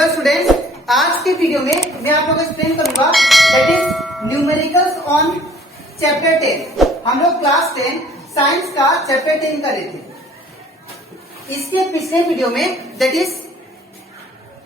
Hello students, आज के video में मैं आप लोगों को एक्सप्लेन करूंगा that is numericals on chapter 10। हम लोग क्लास 10 साइंस का चैप्टर 10 कर रहे थे। इसके पिछले वीडियो में दैट इज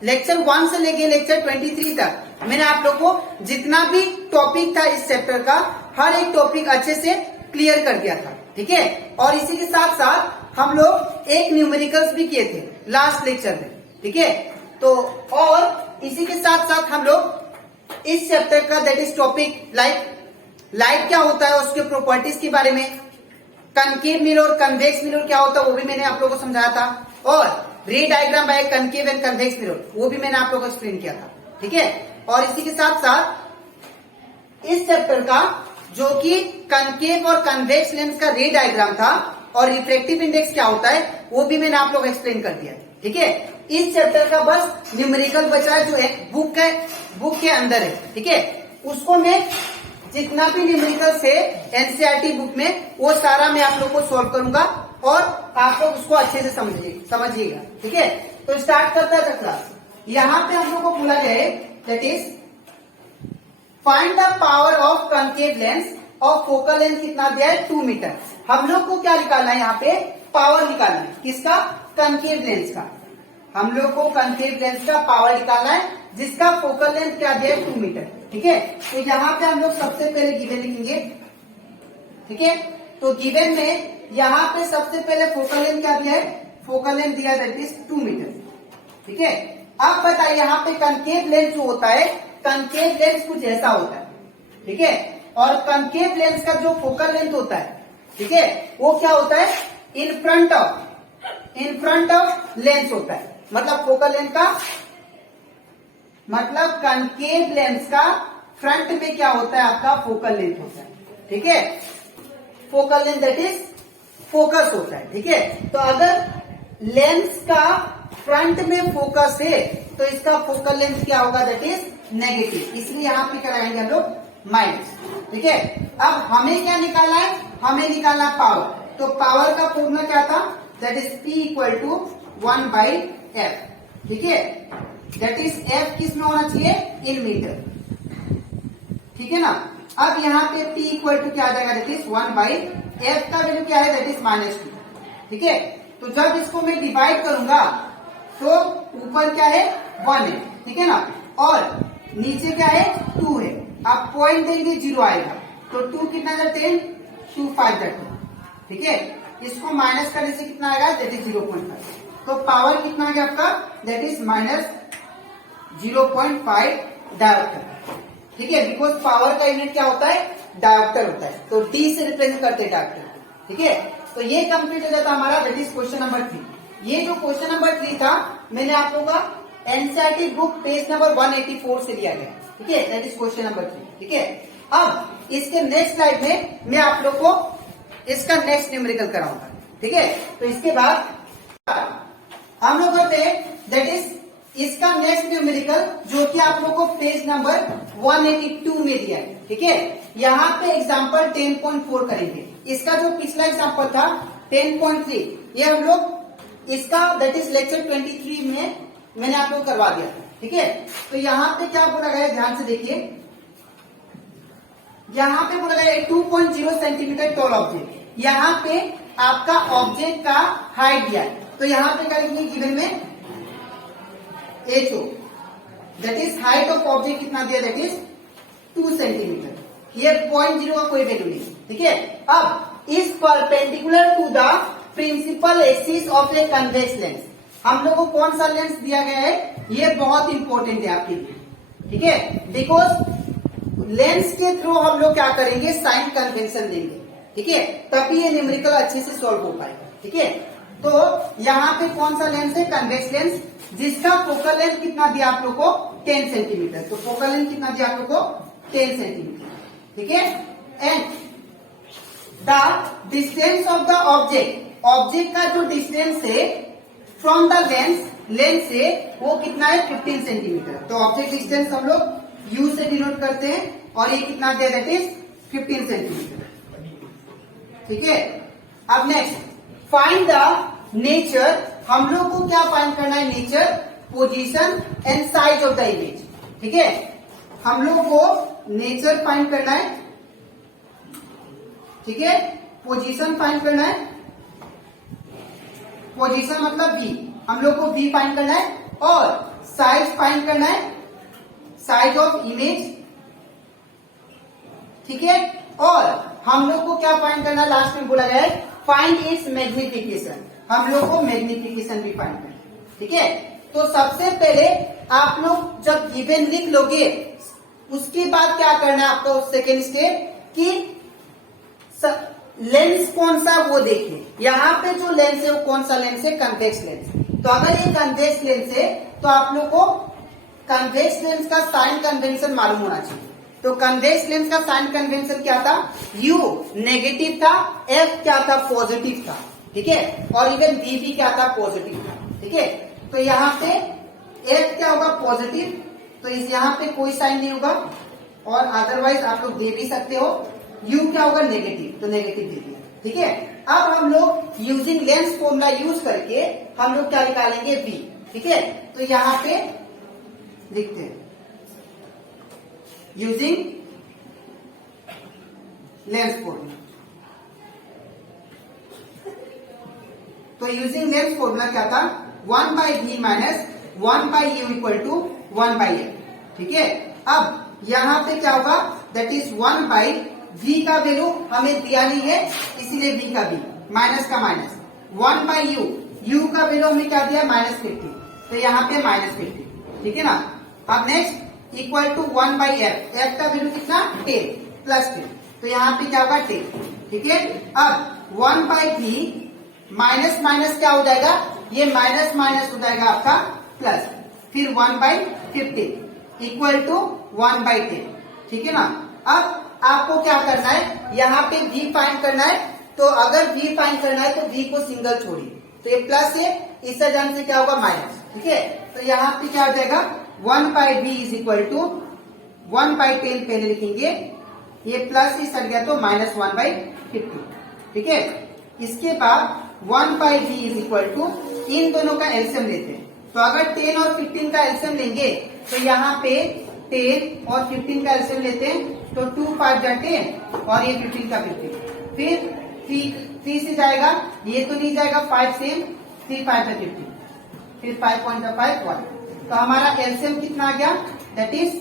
लेक्चर 1 से लेके लेक्चर 23 तक मैंने आप लोग को जितना भी टॉपिक था इस चैप्टर का हर एक टॉपिक अच्छे से क्लियर कर दिया था, ठीक है। और इसी के साथ साथ हम लोग एक न्यूमेरिकल्स भी किए थे लास्ट लेक्चर में, ठीक है। तो और इसी के साथ साथ हम लोग इस चैप्टर का दैट इज टॉपिक लाइट क्या होता है, उसके प्रॉपर्टीज के बारे में, कनकेव मिरर कन्वेक्स मिरर क्या होता है वो भी मैंने आप लोगों को समझाया था, और ray diagram by concave and convex mirror वो भी मैंने आप लोगों को एक्सप्लेन किया था, ठीक है। और इसी के साथ साथ इस चैप्टर का जो कि कनकेव और कन्वेक्स लेंस का रे डायग्राम था और रिफ्रैक्टिव इंडेक्स क्या होता है वो भी मैंने आप लोगों को एक्सप्लेन कर दिया, ठीक है। इस चैप्टर का बस न्यूमेरिकल बचा है जो एक बुक के अंदर है, ठीक है। उसको मैं जितना भी न्यूमेरिकल्स है एनसीईआरटी बुक में वो सारा मैं आप लोग को सॉल्व करूंगा और आप लोग उसको अच्छे से समझिएगा, ठीक है। तो स्टार्ट करता है क्लास। यहाँ पे हम लोग को बोला गया है that is find the power of concave lens और फोकल लेंथ कितना दिया है 2 मीटर। हम लोग को क्या निकालना है, यहाँ पे पावर निकालना है किसका, कनकेव लेंस का। हम लोग को कनकेव लेंस का पावर निकालना है जिसका फोकल लेंथ क्या दिया है 2 मीटर, ठीक है। तो यहाँ पे हम लोग सबसे पहले गिवन लिखेंगे, ठीक है। तो गिवन में यहाँ पे सबसे पहले फोकल लेंथ क्या दिया है, फोकल लेंथ दिया दैट इज 2 मीटर, ठीक है। अब बताइए यहाँ पे कनकेव लेंस जो होता है, कनकेव लेंस कुछ ऐसा होता है, ठीक है। और कनकेव लेंस का जो फोकल लेंथ होता है, ठीक है, वो क्या होता है, इन फ्रंट ऑफ लेंस होता है। मतलब फोकल लेंथ का मतलब कनकेव लेंस का फ्रंट में क्या होता है, आपका फोकल लेंथ होता है, ठीक है। Focal length that is focus होता है, ठीक है। तो अगर लेंस का फ्रंट में फोकस है तो इसका फोकल लेंथ क्या होगा, दैट इज नेगेटिव, इसलिए यहाँ पे कराएंगे हम लोग माइनस, ठीक है। अब हमें क्या निकालना है, हमें निकालना पावर। तो पावर का फॉर्मूला क्या था, that is P equal to 1/F, ठीक है। दैट इज F किस में होना चाहिए, इन मीटर, ठीक है ना। अब यहाँ पे P इक्वल टू क्या आ जाएगा, दैट इज 1/F का वैल्यू क्या है, दैट इज -2, ठीक है। तो जब इसको मैं डिवाइड करूंगा तो ऊपर क्या है 1 है, ठीक है ना, और नीचे क्या है 2 है। आप पॉइंट देंगे 0 आएगा, तो 2 कितना था 10, 2 5 10, ठीक है। इसको माइनस करने से कितना आएगा, दैट इज 0.5। तो पावर कितना आ गया आपका, दैट इज -0.5 डायोप्टर, ठीक है। बिकॉज पावर का यूनिट क्या होता है, डायोप्टर होता है, तो D से रिप्रेजेंट करते हैं डायोप्टर, ठीक है। तो ये कंप्लीट हो जाता हमारा, दैट इज क्वेश्चन नंबर 3। ये जो क्वेश्चन नंबर 3 था मैंने आप लोगों का एनसीईआरटी बुक पेज नंबर 184 से लिया गया, ठीक है। दैट इज क्वेश्चन नंबर 3, ठीक है। अब इसके नेक्स्ट स्लाइड में मैं आप लोग को इसका नेक्स्ट न्यूमेरिकल कराऊंगा, ठीक है। तो इसके बाद हम लोग करते हैं दैट इज इसका नेक्स्ट न्यूमेरिकल जो कि आप लोग को पेज नंबर 182 में दिया है, ठीक है। यहाँ पे एग्जाम्पल 10.4 करेंगे। इसका जो पिछला एग्जाम्पल था 10.3 ये हम लोग इसका दैट इज लेक्चर 23 में मैंने आप लोग करवा दिया, ठीक है। तो यहाँ पे क्या बोला गया, ध्यान से देखिए। यहाँ पे बोला गया 2.0 सेंटीमीटर टॉल ऑब्जेक्ट। यहाँ पे आपका ऑब्जेक्ट का हाइट दिया है, तो यहाँ पे क्या लिखेंगे गिवन में HO, that is height of object कितना दिया, दैट इज 2 सेंटीमीटर। ये 0.0 का कोई वैल्यू नहीं, ठीक है। अब इस perpendicular to the principal axis of a convex lens. हम लोग को कौन सा लेंस दिया गया है, ये बहुत इंपॉर्टेंट है आपके लिए, ठीक है। बिकॉज लेंस के थ्रू हम लोग क्या करेंगे, साइन कन्वेंशन देंगे, ठीक है, तभी ये न्यूमेरिकल अच्छे से सॉल्व हो पाएगा, ठीक है। तो यहाँ पे कौन सा लेंस है, कन्वेक्स लेंस, जिसका फोकल लेंथ कितना दिया आप लोग को 10 सेंटीमीटर। तो फोकल लेंथ कितना दिया आप लोग को 10 सेंटीमीटर, ठीक है। And the distance of the object का जो डिस्टेंस है फ्रॉम द लेंस से वो कितना है 15 सेंटीमीटर। तो ऑब्जेक्ट डिस्टेंस हम लोग U से डिनोट करते हैं और ये कितना दिया, दैट इज 15 सेंटीमीटर, ठीक है। अब नेक्स्ट फाइंड द नेचर। हम लोग को क्या फाइंड करना है, nature position and size of the image. ठीक है, हम लोग को नेचर फाइंड करना है। ठीक है, पोजीशन फाइंड करना है, पोजीशन मतलब v, हम लोग को v फाइंड करना है, और साइज फाइंड करना है, साइज ऑफ इमेज। ठीक है, और हम लोग को क्या फाइंड करना है, लास्ट में बोला गया है फाइंड इट्स मैग्निफिकेशन, हम लोग को मैग्निफिकेशन भी फाइंड करना है। ठीक है, तो सबसे पहले आप लोग जब गिवन लिख लोगे उसके बाद क्या करना है आपको, सेकेंड स्टेप कि लेंस कौन सा वो देखिए। यहाँ पे जो लेंस है वो कौन सा लेंस है, कन्वेक्स लेंस। तो अगर ये कन्वेक्स लेंस है तो आप लोग को कन्वेक्स लेंस का साइन कन्वेंशन मालूम होना चाहिए। तो कन्वेक्स लेंस का साइन कन्वेंशन क्या था, U नेगेटिव था, F क्या था, पॉजिटिव था। ठीक है, और इवन V भी क्या था, पॉजिटिव था। ठीक है, तो यहाँ पे F क्या होगा, पॉजिटिव, तो इस यहाँ पे कोई साइन नहीं होगा, और अदरवाइज आप लोग दे भी सकते हो। U क्या होगा, नेगेटिव, तो नेगेटिव दे दिया। ठीक है, अब हम लोग यूजिंग लेंस फॉर्मूला यूज करके हम लोग क्या निकालेंगे, V। ठीक है, तो यहाँ पे लिखते हैं यूजिंग लेंस फॉर्मूला। तो यूजिंग लेंस फॉर्मूला क्या था, 1/v minus 1/u equal to 1/f। ठीक है, अब यहाँ पे क्या होगा, दैट इज 1/v का वैल्यू हमें दिया नहीं है, इसीलिए v का v, माइनस का माइनस, 1/u, u का वैल्यू हमें क्या दिया, -50, तो यहाँ पे -50। ठीक है ना, अब next equal to 1/f, f का वैल्यू कितना, 10 प्लस 10, तो यहाँ पे क्या होगा 10। ठीक है, अब 1/v माइनस माइनस क्या हो जाएगा, ये माइनस माइनस हो जाएगा आपका प्लस, फिर 1/50 इक्वल टू 1/10। ठीक है ना, अब आपको क्या करना है, यहाँ पे v फाइंड करना है। तो अगर v फाइंड करना है तो v को सिंगल छोड़िए, तो ये प्लस है, इस जाने से क्या होगा, माइनस। ठीक है, तो यहाँ पे क्या हो जाएगा, 1/v इज इक्वल टू 1/10 पहले लिखेंगे, ये प्लस ही सट गया तो -1/50। ठीक है, इसके बाद 1/v इज इक्वल टू, इन दोनों का एलसीएम लेते हैं। तो अगर 10 और 15 का एलसीएम लेंगे तो यहाँ पे 10 और 15 का एलसीएम लेते हैं, तो 2 5 जा 10 और ये 15 का 15, फिर 3 से जाएगा, ये तो नहीं जाएगा, 5 से 3 5 जा 15, फिर 5.5 1, तो हमारा एलसीएम कितना आ गया, that is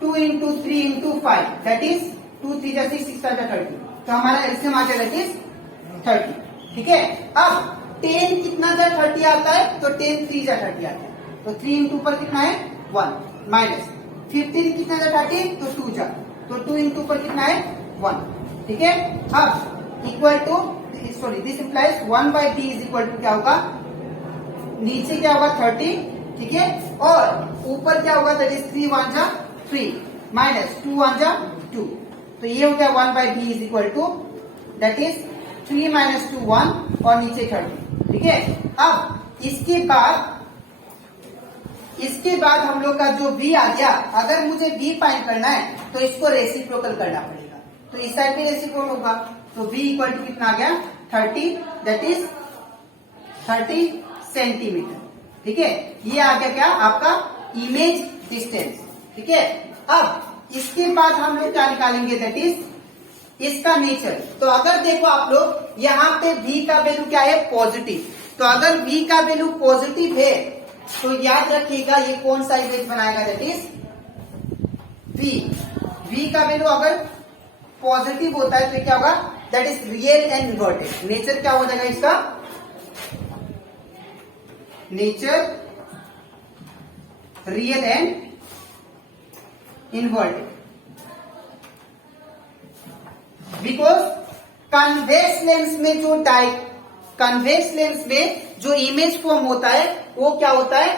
2 into 3 into 5, that is 2 3 जा 6 6 5 जा 30, तो हमारा एलसीएम आ गया दैट इज 30। ठीक है, अब 10 कितना जा 30 आता है, तो 10 3 जा 30 आता है, तो 3 इंटू पर कितना है 1, माइनस 15 कितना जा 30, तो 2 जा, तो 2 इंटू पर कितना है 1। ठीक है, अब equal to, sorry this implies 1/d is equal to क्या होगा, नीचे क्या होगा 30। ठीक है, और ऊपर क्या होगा, दैट इज 3 1 जा 3 माइनस 2 1 जा 2, तो ये हो गया 1/d is equal to, that is 3 - 2 1 और नीचे 30। ठीक है, अब इसके बाद हम लोग का जो v आ गया, अगर मुझे v फाइंड करना है तो इसको रेसिप्रोकल करना पड़ेगा, तो इस साइड पे रेसिप्रोकल होगा, तो v इक्वल टू कितना आ गया 30, दैट इज 30 सेंटीमीटर। ठीक है, ये आ गया क्या आपका इमेज डिस्टेंस। ठीक है, अब इसके बाद हम लोग क्या निकालेंगे, दैट इज इसका नेचर। तो अगर देखो आप लोग यहाँ पे v का वैल्यू क्या है, पॉजिटिव, तो अगर v का वैल्यू पॉजिटिव है तो याद रखिएगा ये कौन सा इमेज बनाएगा, दैट इज v का वैल्यू अगर पॉजिटिव होता है तो क्या होगा, that is real and inverted. Nature क्या हो जाएगा इसका, nature real and inverted, because convex lens में जो कन्वेक्स लेंस में जो इमेज फॉर्म होता है वो क्या होता है,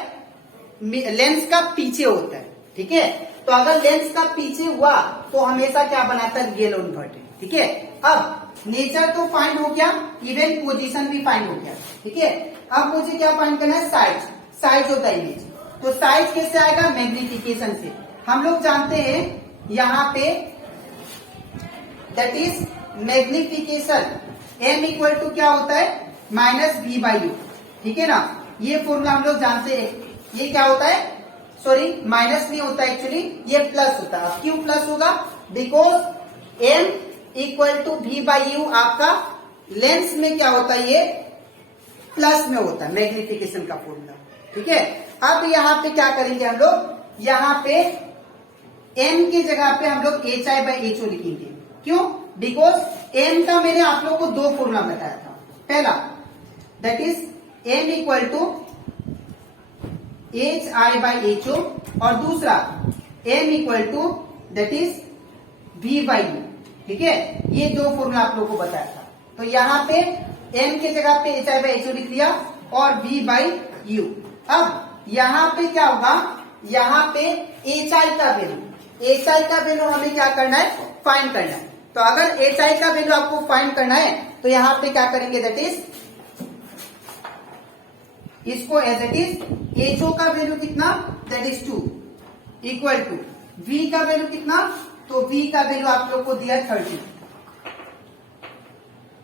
लेंस का पीछे होता है। ठीक है, तो अगर लेंस का पीछे हुआ तो हमेशा क्या बनाता है, रियल और इन्वर्टेड। ठीक है, अब नेचर तो फाइंड हो गया, इवन पोजीशन भी फाइंड हो गया। ठीक है, अब मुझे क्या फाइंड करना है, साइज ऑफ द इमेज। तो साइज कैसे आएगा, मैग्निफिकेशन से। हम लोग जानते हैं यहाँ पे that is magnification m equal to क्या होता है, -v/u। ठीक है ना, ये फॉर्मूला हम लोग जानते हैं, ये क्या होता है, सॉरी माइनस नहीं होता एक्चुअली, ये प्लस होता है। क्यों प्लस होगा, because M equal to V by U आपका लेंस में क्या होता है, ये प्लस में होता है, मैग्निफिकेशन का फॉर्मूला। ठीक है, अब यहाँ पे क्या करेंगे हम लोग, यहाँ पे m की जगह पे हम लोग H I by H O लिखेंगे। क्यों, बिकॉज m का मैंने आप लोग को दो फॉर्मूला बताया था। पहला that is m equal to H I by H O, और दूसरा m equal to that is v by U. ठीक है, ये दो फॉर्मूला आप लोग को बताया था। तो यहाँ पे m की जगह पे H I by H O लिख लिया और v बाई यू। अब यहाँ पे क्या होगा, यहाँ पे एच आई का वैल्यू, एच आई का वैल्यू हमें क्या करना है, फाइंड करना है। तो अगर एच आई का वैल्यू आपको फाइंड करना है तो यहाँ पे क्या करेंगे, दैट इज इसको as it is H O का वैल्यू कितना, that is 2 equal to V का वैल्यू कितना, तो वी का वैल्यू आप लोग को दिया 30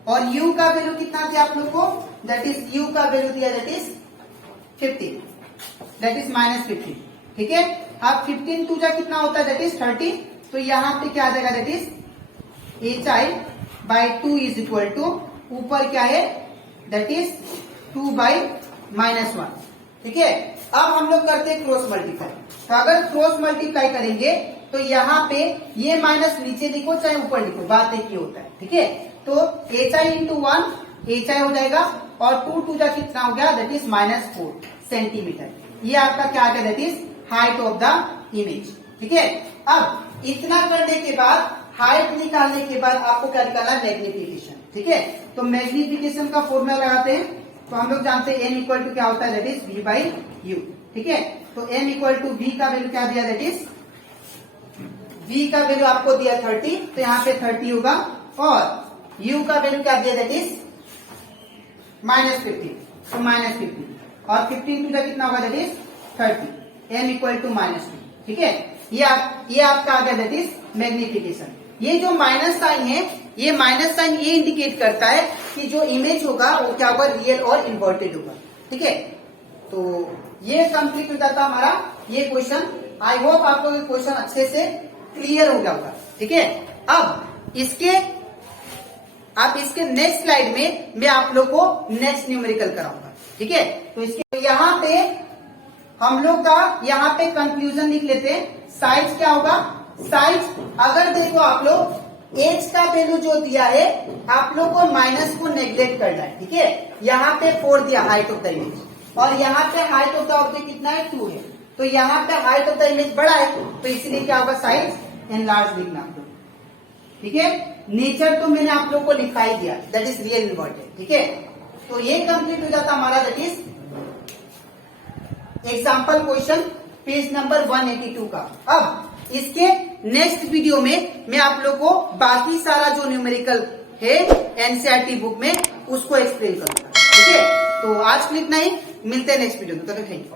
और यू का वैल्यू कितना दिया आप लोग को, दैट इज यू का वैल्यू दिया दैट इज 50, दैट इज -50। ठीक है, अब 15 टू जा कितना होता है, दैट इज 30। तो यहाँ पे क्या आ जाएगा, that is H I by 2 is equal to ऊपर क्या है, दैट इज 2 बाई -1। ठीक है, अब हम लोग करते हैं क्रॉस मल्टीप्लाई। तो अगर क्रॉस मल्टीप्लाई करेंगे तो यहाँ पे ये माइनस नीचे लिखो चाहे ऊपर लिखो, बात एक ही होता है। ठीक है, तो H I into 1 H I हो जाएगा और 2 टू जा कितना हो गया, दैट इज -4 सेंटीमीटर। ये आपका क्या आ गया, that is height of the image. ठीक है, अब इतना करने के बाद हाइट निकालने के बाद आपको क्या निकालना है, मैग्निफिकेशन। ठीक है, तो मैग्निफिकेशन का फॉर्मूला लगाते हैं। तो हम लोग जानते हैं m इक्वल टू क्या होता है, that is v by U. ठीक है, तो m इक्वल टू v का वैल्यू क्या दिया, दैट इज v का वैल्यू आपको दिया 30, तो यहाँ पे 30 होगा और u का वैल्यू क्या दिया, दैट इज -50, तो -50 और 15 टू द कितना होगा, that is 30, m equal to -2। ठीक है, ये आपका आ गया, दैट इज मैग्निफिकेशन। ये जो माइनस साइन है, ये माइनस साइन ये इंडिकेट करता है कि जो इमेज होगा वो क्या होगा, रियल और इन्वर्टेड होगा। ठीक है, तो ये कंप्लीट हो जाता हमारा ये क्वेश्चन। आई होप आपको ये क्वेश्चन अच्छे से क्लियर हो गया होगा। ठीक है, अब इसके नेक्स्ट स्लाइड में मैं आप लोग को नेक्स्ट न्यूमेरिकल कराऊंगा। ठीक है, तो इसके यहाँ पे हम लोग का यहाँ पे कंक्लूजन लिख लेते हैं। साइज क्या होगा, साइज अगर देखो आप लोग एच का वैल्यू जो दिया है, आप लोग को माइनस को नेग्लेक्ट करना है। ठीक है, यहाँ पे 4 दिया हाइट ऑफ द इमेज और यहाँ पे हाइट ऑफ द ऑब्जेक्ट कितना है, 2 है। तो यहाँ पे हाइट ऑफ द इमेज बड़ा है, तो इसलिए क्या होगा, साइज एनलार्ज लिखना आप लोग। ठीक है, नेचर तो मैंने आप लोग को लिखा ही दिया, दैट इज रियल इन्वर्टेड। ठीक है, तो ये कंप्लीट हो जाता हमारा, that is example question page number 182 का। अब इसके नेक्स्ट वीडियो में मैं आप लोग को बाकी सारा जो न्यूमेरिकल है एनसीईआरटी बुक में उसको एक्सप्लेन करूंगा। ठीक है, तो आज के लिए इतना ही, मिलते हैं नेक्स्ट वीडियो में। Thank you.